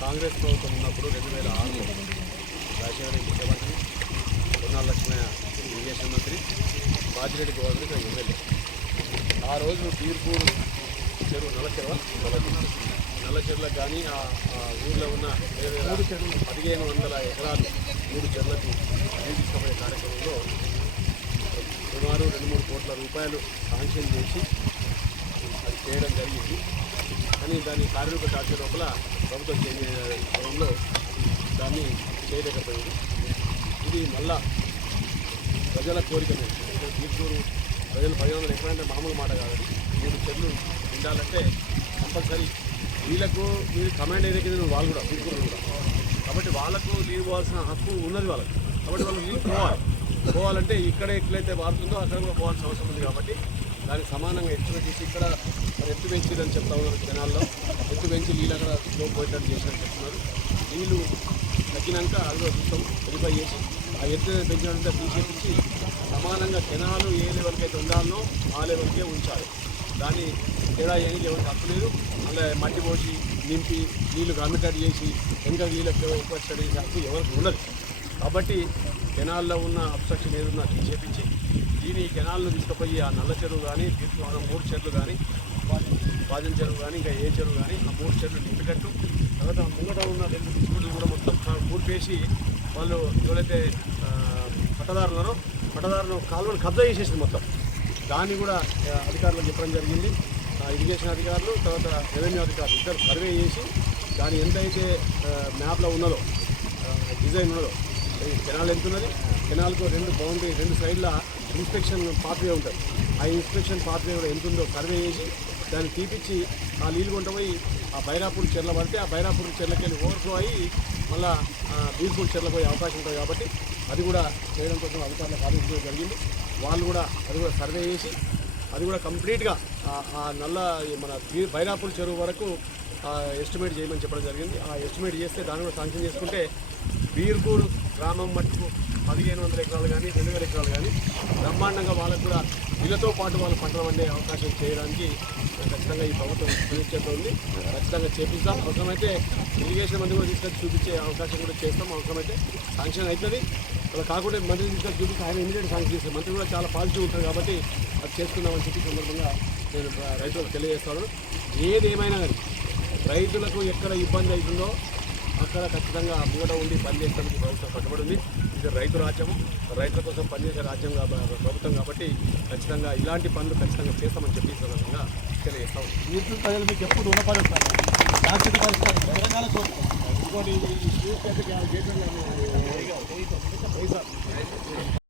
కాంగ్రెస్ ప్రభుత్వం ఉన్నప్పుడు రెండు వేల ఆరులో రాజశేఖర ముఖ్యమంత్రి పొన్నాల లక్ష్మయ్య ఇరిగేషన్ మంత్రి బాజిరెడ్డి గోవర్ధన్ ఎమ్మెల్యే. ఆ రోజు తీర్పూరు చెరువు నల్ల చెరువు నల్ల చెరువులకు కానీ ఆ ఊళ్ళో ఊర్లో ఉన్న మూడు చెరువులు పదిహేను వందల ఎకరాలు మూడు చెరువులకు నీళ్ళు తీసుకుపోయే కార్యక్రమంలో సుమారు రెండు మూడు కోట్ల రూపాయలు శాంక్షన్ చేసి అది చేయడం జరిగింది. కానీ దాని కార్యరూప దాచే లోపల ప్రభుత్వం క్రమంలో దాన్ని చేయలేకపోయింది. ఇది మళ్ళా ప్రజల కోరిక తీర్చూరు ప్రజలు పది వందలు ఎక్కడంటే మామూలు మాట కాదు. మూడు చెట్లు ఉండాలంటే కంపల్సరీ వీళ్ళకు వీళ్ళు కమాండ్ ఏదైతే వాళ్ళు కూడా తీర్చూరు కూడా. కాబట్టి వాళ్ళకు లీవ్ పోవాల్సిన హక్కు ఉన్నది వాళ్ళకి. కాబట్టి వాళ్ళు లీవ్ పోవాలి. పోవాలంటే ఇక్కడ ఎట్లయితే మారుతుందో అక్కడ కూడా పోవాల్సిన అవసరం ఉంది కాబట్టి దానికి సమానంగా ఎత్తు తీసి ఇక్కడ మరి ఎత్తు పెంచిదని చెప్తా ఉన్నారు జనాల్లో. ఎత్తు పెంచి నీళ్ళు అక్కడ స్లో పోయేటట్టు చేసినట్టు చెప్తున్నారు. నీళ్ళు తగ్గినాక అదిగో కూడా చూస్తాం వెరిఫై చేసి ఆ ఎత్తు పెంచినంత తీసేపించి సమానంగా జనాలు ఏ లెవెల్కి అయితే ఉండాలనో ఆ లెవెల్కే ఉంచాలి. దాన్ని తేడా ఏది ఎవరికి హక్కు లేదు అలా మట్టి పోసి నింపి నీళ్ళు గమ్మిటట్టు చేసి ఇంకా నీళ్ళకి ఎక్కువ హక్కు ఎవరికి ఉండదు. కాబట్టి కెనాల్లో ఉన్న అబ్స్ట్రక్షన్ ఏదన్నా చేపించి దీని కెనాల్ను తీసుకుపోయి ఆ నల్ల చెరువు కానీ తీర్చుకోవడం మూడు చెరువులు కానీ బాజన్ చెరువు కానీ ఇంకా ఏ చెరువు కానీ ఆ మూడు చెరువులు నింపేటట్టు తర్వాత ముంగట ఉన్న రెండు డిస్ట్రిబ్యూటర్లు కూడా మొత్తం కూర్పేసి వాళ్ళు ఎవరైతే పట్టదారులనో పట్టదారులు ఉన్నారో పట్టదారులు కాలువలు కబ్జా చేసేసింది మొత్తం. దాన్ని కూడా అధికారులకు చెప్పడం జరిగింది. ఇరిగేషన్ అధికారులు తర్వాత రెవెన్యూ అధికారులు ఇద్దరు సర్వే చేసి దాని ఎంతైతే మ్యాప్లో ఉన్నదో డిజైన్ ఉన్నదో కెనాల్ ఎంతున్నది? కెనాల్కు రెండు బౌండరీ రెండు సైడ్ల ఇన్స్పెక్షన్ పాత్వే ఉంటుంది. ఆ ఇన్స్పెక్షన్ పాత్వే కూడా ఎంతుందో సర్వే చేసి దాన్ని తీపిచ్చి ఆ నీళ్ళు కొంట పోయి ఆ బైరాపూర్ చెర్ల పడితే ఆ బైరాపూర్ చెర్లకి వెళ్ళి ఓవర్ఫ్లో అయ్యి మళ్ళీ బీర్పూర్ చెర్ల పోయే అవకాశం ఉంటుంది కాబట్టి అది కూడా చేయడం కోసం అధికారులకు ఆదేశించడం జరిగింది. వాళ్ళు కూడా అది కూడా సర్వే చేసి అది కూడా కంప్లీట్గా ఆ- నల్ల మన బైరాపూర్ చెరువు వరకు ఎస్టిమేట్ చేయమని చెప్పడం జరిగింది. ఆ ఎస్టిమేట్ చేస్తే దాన్ని కూడా శాంక్షన్ చేసుకుంటే బీర్పూర్ గ్రామం మట్టుకు పదిహేను వందల ఎకరాలు కానీ రెండు వేల ఎకరాలు కానీ బ్రహ్మాండంగా వాళ్ళకు కూడా వీళ్ళతో పాటు వాళ్ళు పంటలు పండే అవకాశం చేయడానికి ఖచ్చితంగా ఈ ప్రభుత్వం చూపించేది ఖచ్చితంగా చేపిస్తాం. అవసరమైతే ఇరిగేషన్ మంది కూడా తీసుకొచ్చి చూపించే అవకాశం కూడా చేస్తాం. అవసరమైతే శాంక్షన్ అవుతుంది అలా కాకుండా మంత్రి తీసుకొచ్చి చూపిస్తే ఆయన ఇమీడియట్ శాంక్షన్ చేస్తారు. మంత్రి కూడా చాలా పాజిటివ్ ఉంటుంది కాబట్టి అది చేసుకుందామని చెప్పి సందర్భంగా నేను రైతులకు తెలియజేస్తాను. ఏది ఏమైనా కానీ రైతులకు ఎక్కడ ఇబ్బంది అవుతుందో అక్కడ ఖచ్చితంగా ముంగట ఉండి పనిచేయడానికి ప్రభుత్వం కట్టుబడి ఉంది ఇది రైతు రాజ్యము రైతుల కోసం పనిచేసే రాజ్యం ప్రభుత్వం కాబట్టి ఖచ్చితంగా ఇలాంటి పనులు ఖచ్చితంగా చేస్తామని చెప్పి సందర్భంగా తెలియజేస్తాం ప్రజలు మీకు ఎప్పుడు శాశ్వత ఇంకోటి